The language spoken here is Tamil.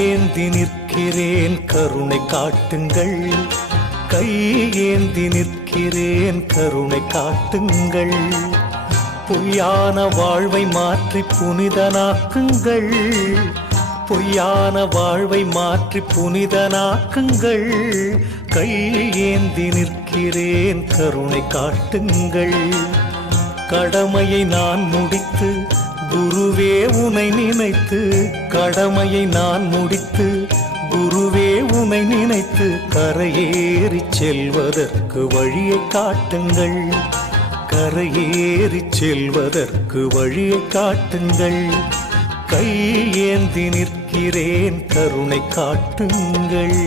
ஏந்தி நிற்கிறேன் கருணை காட்டுங்கள், கை ஏந்தி நிற்கிறேன் கருணை காட்டுங்கள். பொய்யான வாழ்வை மாற்றி புனிதனாக்குங்கள், பொய்யான வாழ்வை மாற்றி புனிதனாக்குங்கள். கை ஏந்தி நிற்கிறேன் கருணை காட்டுங்கள். கடமையை நான் முடித்து குருவே உனை நினைத்து, கடமையை நான் முடித்து குருவே உனை நினைத்து கரையேறி செல்வதற்கு வழியை காட்டுங்கள், கரையேறி செல்வதற்கு வழியை காட்டுங்கள். கை ஏந்தி நிற்கிறேன் கருணை காட்டுங்கள்.